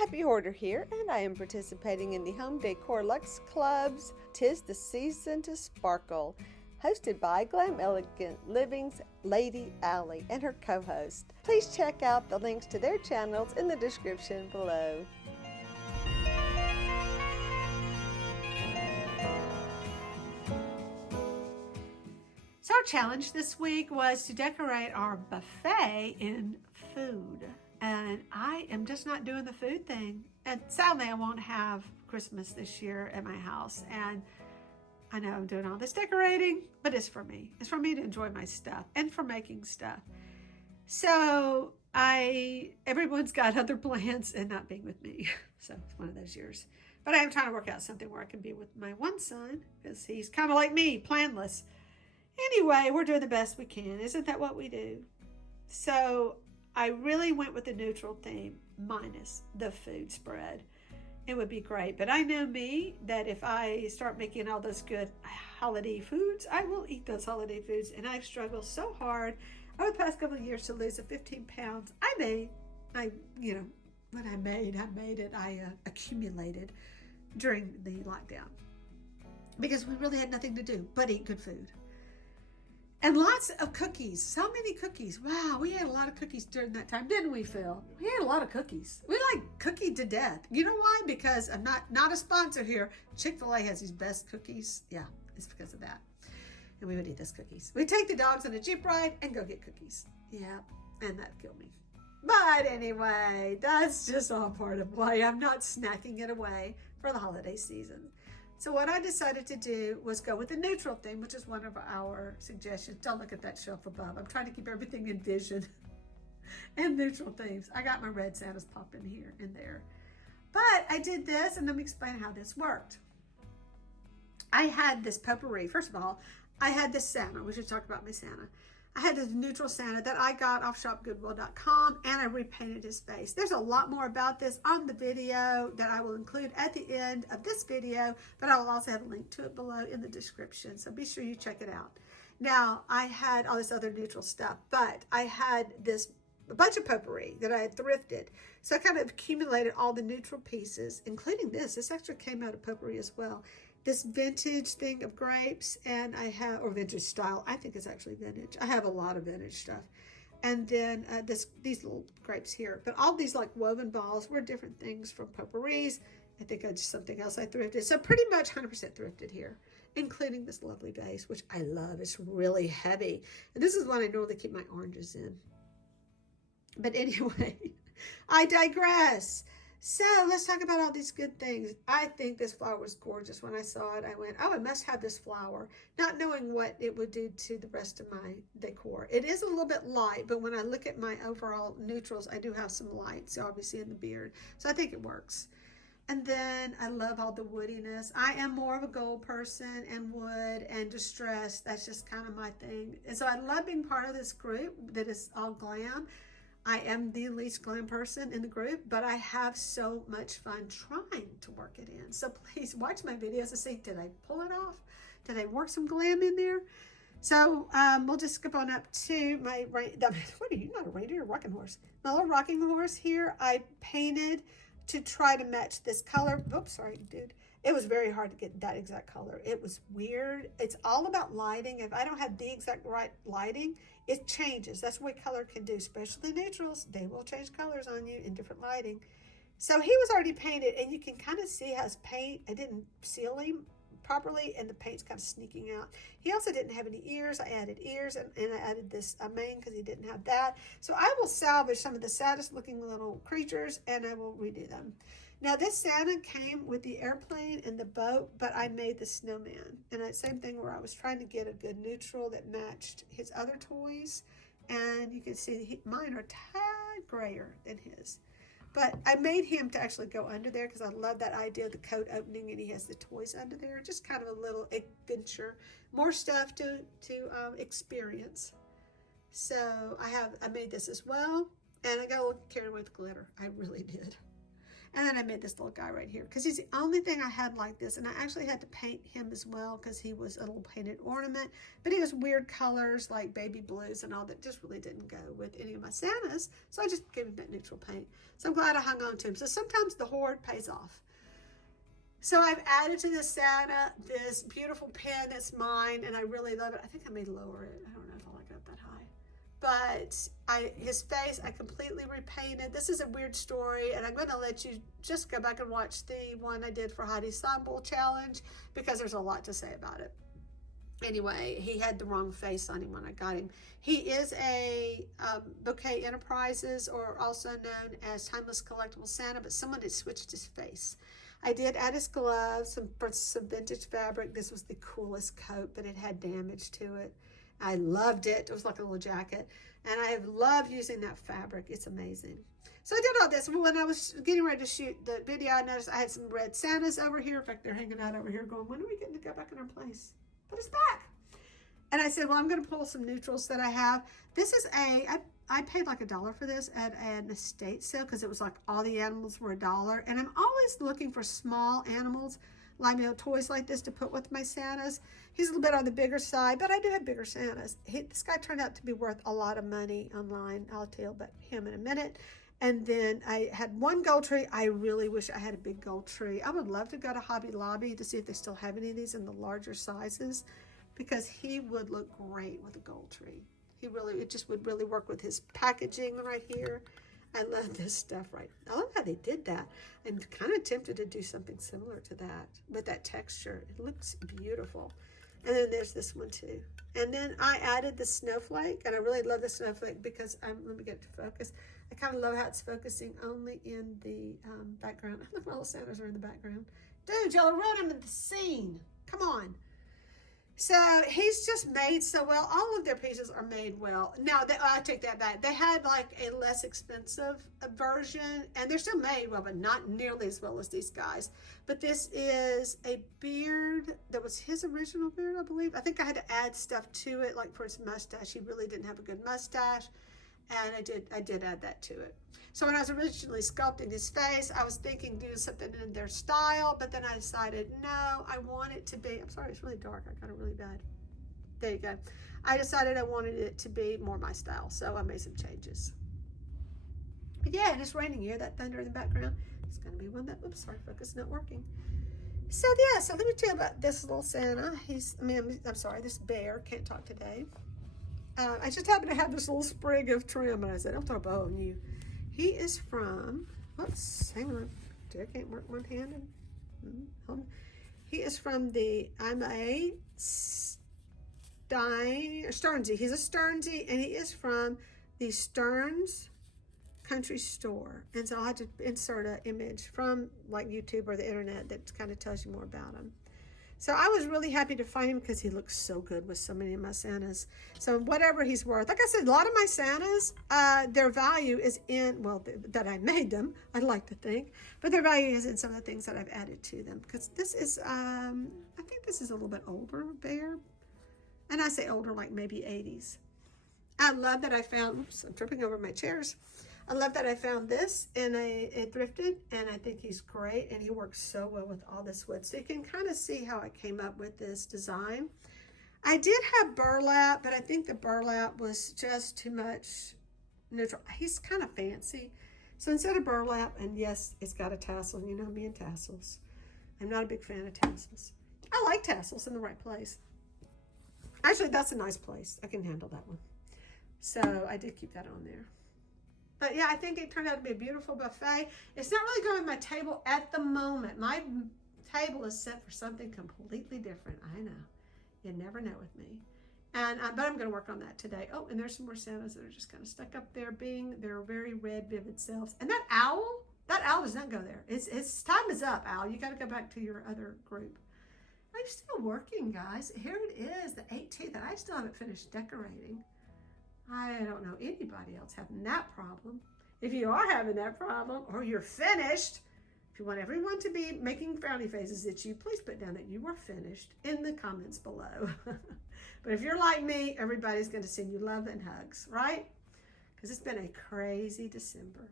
Happy Hoarder here, and I am participating in the Home Decor Luxe Club's "'Tis the Season to Sparkle," hosted by Glam Elegant Living's Lady Allie and her co-host. Please check out the links to their channels in the description below. So our challenge this week was to decorate our buffet in food. And I am just not doing the food thing. And sadly, I won't have Christmas this year at my house. And I know I'm doing all this decorating, but it's for me. It's for me to enjoy my stuff and for making stuff. So everyone's got other plans and not being with me. So it's one of those years. But I am trying to work out something where I can be with my one son because he's kind of like me, planless. Anyway, we're doing the best we can. Isn't that what we do? So I really went with the neutral theme minus the food spread. It would be great. But I know me that if I start making all those good holiday foods, I will eat those holiday foods. And I've struggled so hard over the past couple of years to lose the 15 pounds I accumulated during the lockdown. Because we really had nothing to do but eat good food. And lots of cookies. So many cookies. Wow, we had a lot of cookies during that time, didn't we, Phil? We had a lot of cookies. We like cookie to death. You know why? Because I'm not a sponsor here. Chick-fil-A has these best cookies. Yeah, it's because of that. And we would eat those cookies. We'd take the dogs on a Jeep ride and go get cookies. Yeah, and that'd kill me. But anyway, that's just all part of why I'm not snacking it away for the holiday season. So what I decided to do was go with the neutral theme, which is one of our suggestions. Don't look at that shelf above. I'm trying to keep everything in vision and neutral themes. I got my red Santas popping here and there. But I did this, and let me explain how this worked. I had this potpourri. First of all, I had this Santa. We should talk about my Santa. I had this neutral Santa that I got off shopgoodwill.com, and I repainted his face. There's a lot more about this on the video that I will include at the end of this video, but I will also have a link to it below in the description, so be sure you check it out. Now, I had all this other neutral stuff, but I had a bunch of potpourri that I had thrifted. So I kind of accumulated all the neutral pieces, including this. This actually came out of potpourri as well. This vintage thing of grapes, and or vintage style. I think it's actually vintage. I have a lot of vintage stuff. And then these little grapes here. But all these like woven balls were different things from potpourris. I think it's something else I thrifted. So pretty much 100% thrifted here, including this lovely vase, which I love. It's really heavy. And this is one I normally keep my oranges in. But anyway, I digress. So let's talk about all these good things. I think this flower was gorgeous. When I saw it, I went, oh, I must have this flower, not knowing what it would do to the rest of my decor. It is a little bit light, but when I look at my overall neutrals, I do have some lights, obviously, in the beard. So I think it works. And then I love all the woodiness. I am more of a gold person, and wood and distress. That's just kind of my thing. And so I love being part of this group that is all glam. I am the least glam person in the group, but I have so much fun trying to work it in. So please watch my videos to see, did I pull it off? Did I work some glam in there? So we'll just skip on up to my, what are you, not a reindeer, a rocking horse. My little rocking horse here, I painted to try to match this color. Oops, sorry, dude. It was very hard to get that exact color. It was weird. It's all about lighting. If I don't have the exact right lighting, it changes. That's what color can do, especially neutrals. They will change colors on you in different lighting. So he was already painted, and you can kind of see how his paint, I didn't seal him properly, and the paint's kind of sneaking out. He also didn't have any ears. I added ears, and I added this mane because he didn't have that. So I will salvage some of the saddest looking little creatures, and I will redo them. Now this Santa came with the airplane and the boat, but I made the snowman. And that same thing where I was trying to get a good neutral that matched his other toys. And you can see mine are a tad grayer than his. But I made him to actually go under there because I love that idea of the coat opening and he has the toys under there. Just kind of a little adventure. More stuff to experience. So I made this as well. And I got a little carried away with glitter. I really did. And then I made this little guy right here because he's the only thing I had like this. And I actually had to paint him as well because he was a little painted ornament. But he was weird colors like baby blues and all that just really didn't go with any of my Santas. So I just gave him that neutral paint. So I'm glad I hung on to him. So sometimes the hoard pays off. So I've added to this Santa this beautiful pen that's mine, and I really love it. I think I may lower it. I don't know if I like it up that high. But his face, I completely repainted. This is a weird story, and I'm going to let you just go back and watch the one I did for Heidi's Stumble Challenge because there's a lot to say about it. Anyway, he had the wrong face on him when I got him. He is a Bouquet Enterprises, or also known as Timeless Collectible Santa, but someone had switched his face. I did add his gloves, some vintage fabric. This was the coolest coat, but it had damage to it. I loved it. It was like a little jacket. And I have loved using that fabric. It's amazing. So I did all this. When I was getting ready to shoot the video, I noticed I had some red Santas over here. In fact, they're hanging out over here going, when are we getting to go back in our place? But it's back. And I said, well, I'm going to pull some neutrals that I have. This is I paid like $1 for this at an estate sale because it was like all the animals were $1. And I'm always looking for small animals, like, you know, toys like this to put with my Santas. He's a little bit on the bigger side, but I do have bigger Santas. This guy turned out to be worth a lot of money online. I'll tell you about him in a minute. And then I had one gold tree. I really wish I had a big gold tree. I would love to go to Hobby Lobby to see if they still have any of these in the larger sizes, because he would look great with a gold tree. It just would really work with his packaging right here. I love this stuff I love how they did that. I'm kind of tempted to do something similar to that with that texture. It looks beautiful. And then there's this one too. And then I added the snowflake, and I really love the snowflake because let me get it to focus. I kind of love how it's focusing only in the background. Look, my little Santas are in the background. Dude, y'all are ruining the scene. Come on. So he's just made so well. All of their pieces are made well. Now, I take that back. They had like a less expensive version, and they're still made well, but not nearly as well as these guys. But this is a beard that was his original beard, I believe. I think I had to add stuff to it, like for his mustache. He really didn't have a good mustache, and I did add that to it. So when I was originally sculpting his face, I was thinking doing something in their style, but then I decided, no, I want it to be, I'm sorry, it's really dark. I got it really bad. There you go. I decided I wanted it to be more my style, so I made some changes. But yeah, and it's raining. You hear that thunder in the background? It's going to be one that, oops, sorry, focus not working. So yeah, so let me tell you about this little Santa. I'm sorry, this bear, can't talk today. I just happened to have this little sprig of trim, and I said, I'll throw a bow on you. He is from, oops, hang on, I can't work one handed. He is from I'm a Stearnsy. He's a Stearnsy, and he is from the Stearns Country Store. And so I'll have to insert an image from like YouTube or the internet that kind of tells you more about him. So I was really happy to find him because he looks so good with so many of my Santas. So whatever he's worth, like I said, a lot of my Santas, their value is in, well, that I made them, I'd like to think, but their value is in some of the things that I've added to them. Because this is, I think this is a little bit older bear. And I say older, like maybe 80s. I love that I found, oops, I'm tripping over my chairs. I love that I found this in a thrifted, and I think he's great, and he works so well with all this wood. So you can kind of see how I came up with this design. I did have burlap, but I think the burlap was just too much neutral. He's kind of fancy. So instead of burlap, and yes, it's got a tassel, you know me and tassels. I'm not a big fan of tassels. I like tassels in the right place. Actually, that's a nice place. I can handle that one. So I did keep that on there. But yeah, I think it turned out to be a beautiful buffet. It's not really going on my table at the moment. My table is set for something completely different. I know. You never know with me. And but I'm going to work on that today. Oh, and there's some more Santas that are just kind of stuck up there being their very red, vivid selves. And that owl does not go there. Its time is up, owl. You got to go back to your other group. I'm still working, guys. Here it is, the 18th, and I still haven't finished decorating. I don't know anybody else having that problem. If you are having that problem, or you're finished, if you want everyone to be making frowny faces at you, please put down that you were finished in the comments below. But if you're like me, everybody's going to send you love and hugs, right? Because it's been a crazy December.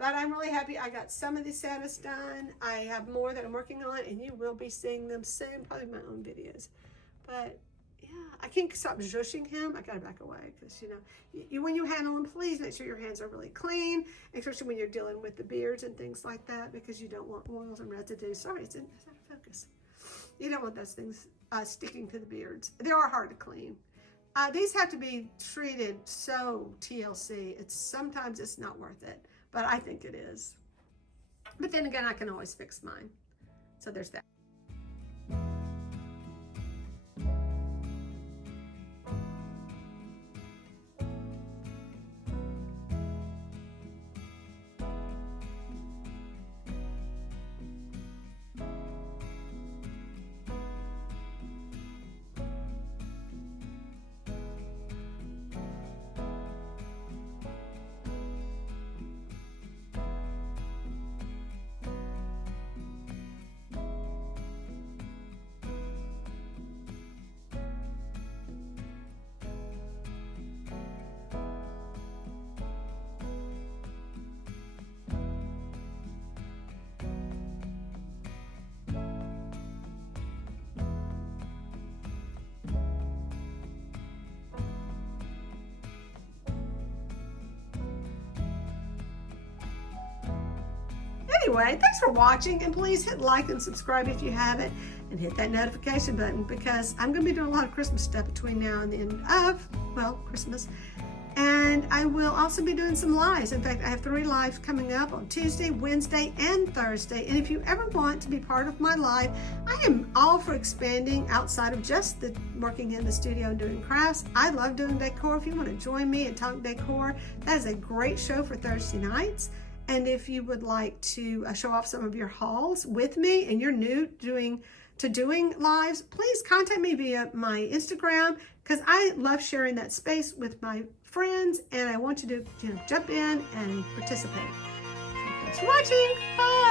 But I'm really happy I got some of the status done. I have more that I'm working on, and you will be seeing them soon, probably my own videos. But yeah, I can't stop zhushing him. I gotta back away because, you know, when you handle him, please make sure your hands are really clean, especially when you're dealing with the beards and things like that, because you don't want oils and residue. Sorry, it's out of focus. You don't want those things sticking to the beards. They are hard to clean. These have to be treated so TLC. Sometimes it's not worth it. But I think it is. But then again, I can always fix mine. So there's that. Anyway, thanks for watching, and please hit like and subscribe if you haven't, and hit that notification button, because I'm going to be doing a lot of Christmas stuff between now and the end of, well, Christmas. And I will also be doing some lives. In fact, I have 3 lives coming up on Tuesday, Wednesday, and Thursday. And if you ever want to be part of my live, I am all for expanding outside of just the working in the studio and doing crafts. I love doing decor. If you want to join me and talk decor, that is a great show for Thursday nights. And if you would like to show off some of your hauls with me and you're new doing lives, please contact me via my Instagram, because I love sharing that space with my friends, and I want you to jump in and participate. So thanks for watching. Bye.